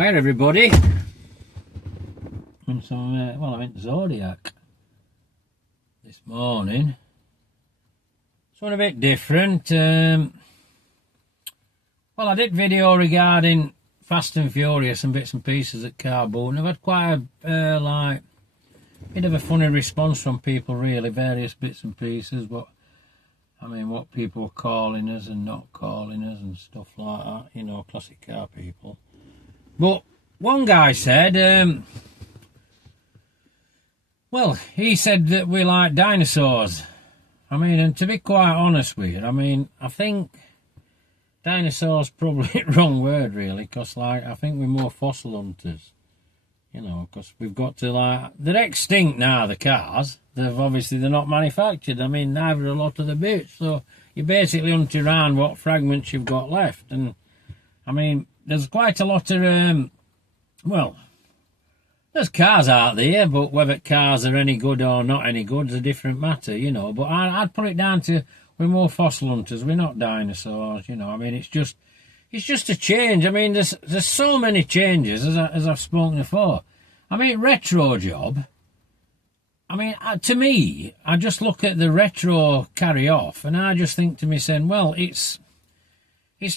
Hi everybody. And some, well, I went to Zodiac this morning. Something a bit different. Well, I did video regarding Fast and Furious and bits and pieces at Car Boot, and I've had quite a bit of a funny response from people, really, various bits and pieces. But I mean, what people were calling us and not calling us and stuff like that. You know, classic car people. But one guy said, well, he said that we like dinosaurs. I mean, and to be quite honest with you, I mean, I think dinosaurs probably the wrong word, really, because, like, I think we're more fossil hunters. You know, because we've got to, like, they're extinct now, the cars. They're not manufactured. I mean, neither are a lot of the bits. So you basically hunt around what fragments you've got left. And, I mean, there's quite a lot of, well, there's cars out there, but whether cars are any good or not any good is a different matter, you know. But I'd put it down to we're more fossil hunters. We're not dinosaurs, you know. I mean, it's just a change. I mean, there's so many changes, as I've spoken before. I mean, retro job. I mean, to me, I just look at the retro carry off, and I just think to myself, well, it's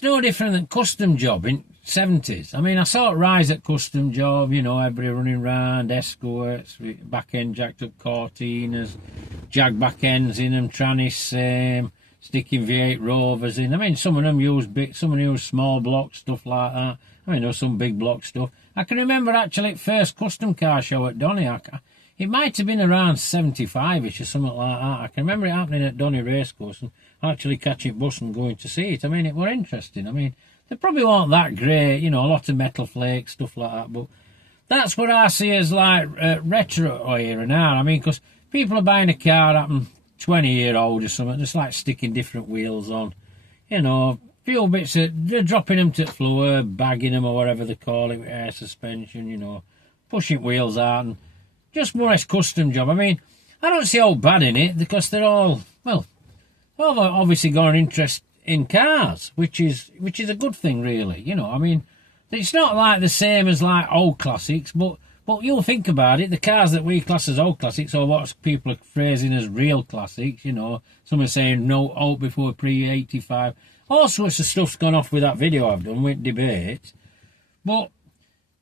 no different than custom job in 70s. I mean, I saw it rise at custom job, you know, everybody running round, escorts, back end jacked up Cortinas, jag back ends in them, trannies, sticking V8 Rovers in. I mean, some of them use small block stuff like that. I mean, there's some big block stuff. I can remember actually at first custom car show at Donny. It might have been around 75-ish or something like that. I can remember it happening at Donny Racecourse and actually catching bus and going to see it. I mean, it were interesting. I mean, they probably weren't that great, you know, a lot of metal flakes, stuff like that. But that's what I see as like retro era now. I mean, because people are buying a car up 20-year-old or something, just like sticking different wheels on, you know, few bits they're dropping them to the floor, bagging them or whatever they call it with air suspension, you know, pushing wheels out and just more or less custom job. I mean, I don't see all bad in it because they're all, well, they've obviously got an interest in cars, which is a good thing, really. You know, I mean, it's not like the same as like old classics, but you'll think about it, the cars that we class as old classics, or what people are phrasing as real classics, you know, some are saying no old before pre-85, all sorts of stuff's gone off with that video I've done with debate, but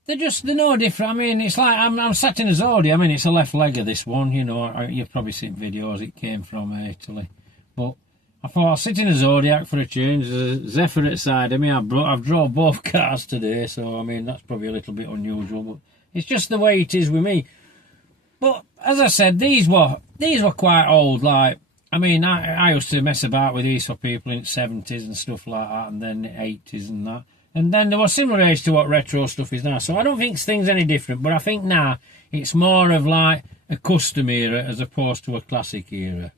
they're no different. I mean, it's like I'm sat in a Zodi. I mean, it's a left leg of this one, you know. You've probably seen videos. It came from Italy, but I thought I'll sit in a Zodiac for a change. There's a Zephyr at the side of me. I've drove both cars today, so I mean that's probably a little bit unusual, but it's just the way it is with me. But as I said, these were quite old. Like, I mean, I used to mess about with these for people in the 70s and stuff like that, and then the 80s and that. And then they were similar age to what retro stuff is now. So I don't think things any different, but I think now it's more of like a custom era as opposed to a classic era.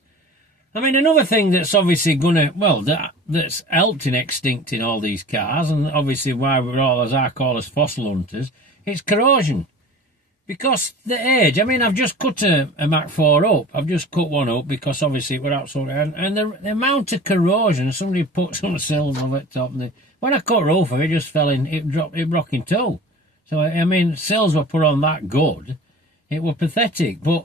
I mean, another thing that's obviously that's helped in extincting all these cars, and obviously why we're all, as I call us, fossil hunters, it's corrosion. Because the age, I mean, I've just cut a Mach 4 up. I've just cut one up because obviously we're absolutely, and the amount of corrosion, somebody put some silver over the top, and when I cut her over, it just fell in, it broke in two. So, I mean, sills were put on that good. It were pathetic, but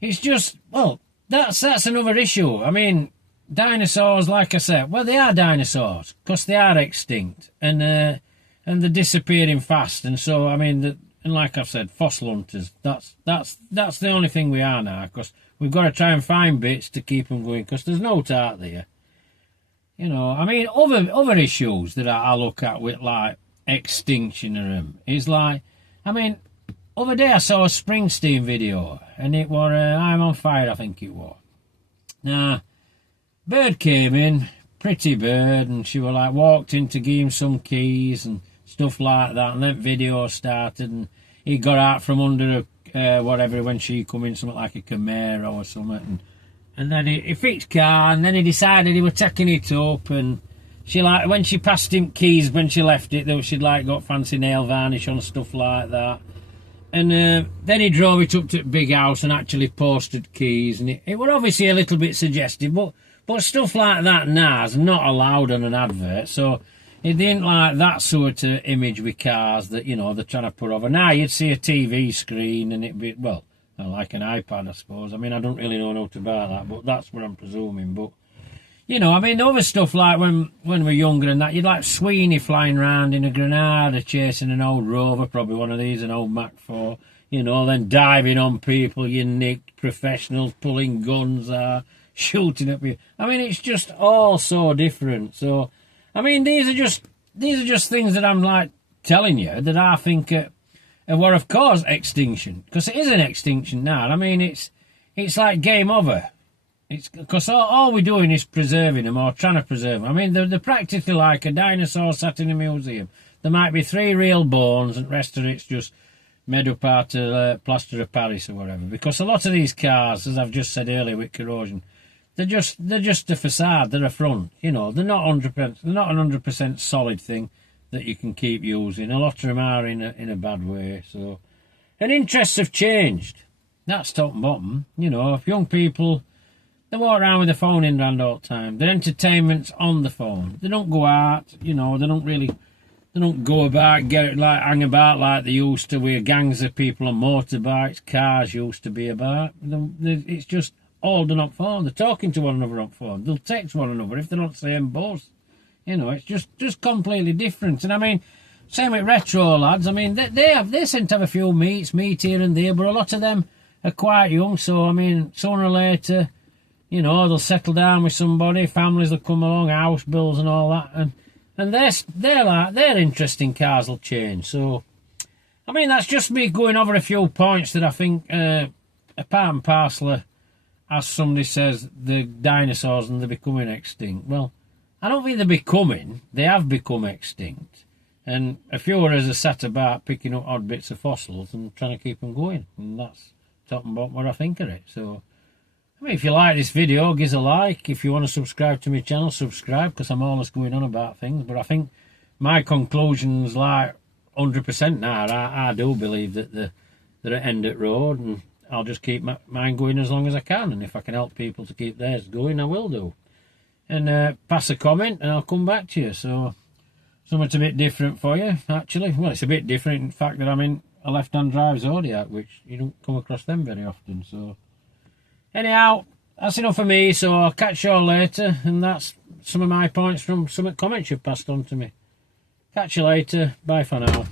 it's just, well, that's another issue. I mean, dinosaurs, like I said, well, they are dinosaurs because they are extinct and they're disappearing fast. And so, I mean, and like I've said, fossil hunters. That's the only thing we are now, because we've got to try and find bits to keep them going, because there's no out there. You know, I mean, other issues that I look at with like extinction of them is like, I mean, other day I saw a Springsteen video, and it was I'm on Fire, I think it was. Now, bird came in, pretty bird, and she was like walked in to give him some keys and stuff like that, and then video started, and he got out from under whatever when she come in, something like a Camaro or something, and then he fixed car, and then he decided he was taking it up, and she like when she passed him keys when she left it, she'd like got fancy nail varnish on, stuff like that, and then he drove it up to the big house and actually posted keys, and it was obviously a little bit suggestive, but stuff like that now is not allowed on an advert, so It didn't like that sort of image with cars that, you know, they're trying to put over. Now you'd see a TV screen and it'd be, well, like an iPad, I suppose. I mean, I don't really know enough about that, but that's what I'm presuming. But, you know, I mean, the other stuff, like when we were younger and that, you'd like Sweeney flying around in a Granada chasing an old Rover, probably one of these, an old Mach 4, you know, then diving on people, you nicked professionals, pulling guns, shooting at people. I mean, it's just all so different. So, I mean, these are just things that I'm like telling you that I think what have caused extinction, because it is an extinction now. I mean, it's like game over. It's because all we're doing is preserving them or trying to preserve them. I mean, they're practically like a dinosaur sat in a museum. There might be 3 real bones, and the rest of it's just made up out of plaster of Paris or whatever. Because a lot of these cars, as I've just said earlier with corrosion, they're just a facade. They're a front. You know, they're not 100%. They're not an 100% solid thing that you can keep using. A lot of them are in a bad way. So, and interests have changed. That's top and bottom. You know, if young people, they walk around with their phone in hand all the time. Their entertainment's on the phone. They don't go out. You know, they don't go about, hang about like they used to, with gangs of people on motorbikes. Cars used to be about. It's just all done on phone. They're talking to one another on phone. They'll text one another if they're not saying boss. You know, it's just completely different. And I mean, same with retro lads. I mean, they seem to have a few meet here and there, but a lot of them are quite young. So I mean, sooner or later, you know, they'll settle down with somebody. Families will come along, house bills and all that, and their interest in cars will change. So, I mean, that's just me going over a few points that I think are part and parcel of, as somebody says, the dinosaurs and they're becoming extinct. Well, I don't think they're becoming. They have become extinct. And a few of us are sat about picking up odd bits of fossils and trying to keep them going. And that's top and bottom what I think of it. So, I mean, if you like this video, give us a like. If you want to subscribe to my channel, subscribe, because I'm always going on about things. But I think my conclusion's like 100% now. I do believe that they're at end at road, and I'll just keep mine going as long as I can. And if I can help people to keep theirs going, I will do. And pass a comment and I'll come back to you. So, something's a bit different for you, actually. Well, it's a bit different in fact that I'm in a left-hand drive Zodiac, which you don't come across them very often. So, anyhow, that's enough for me. So, I'll catch you all later. And that's some of my points from some comments you've passed on to me. Catch you later. Bye for now.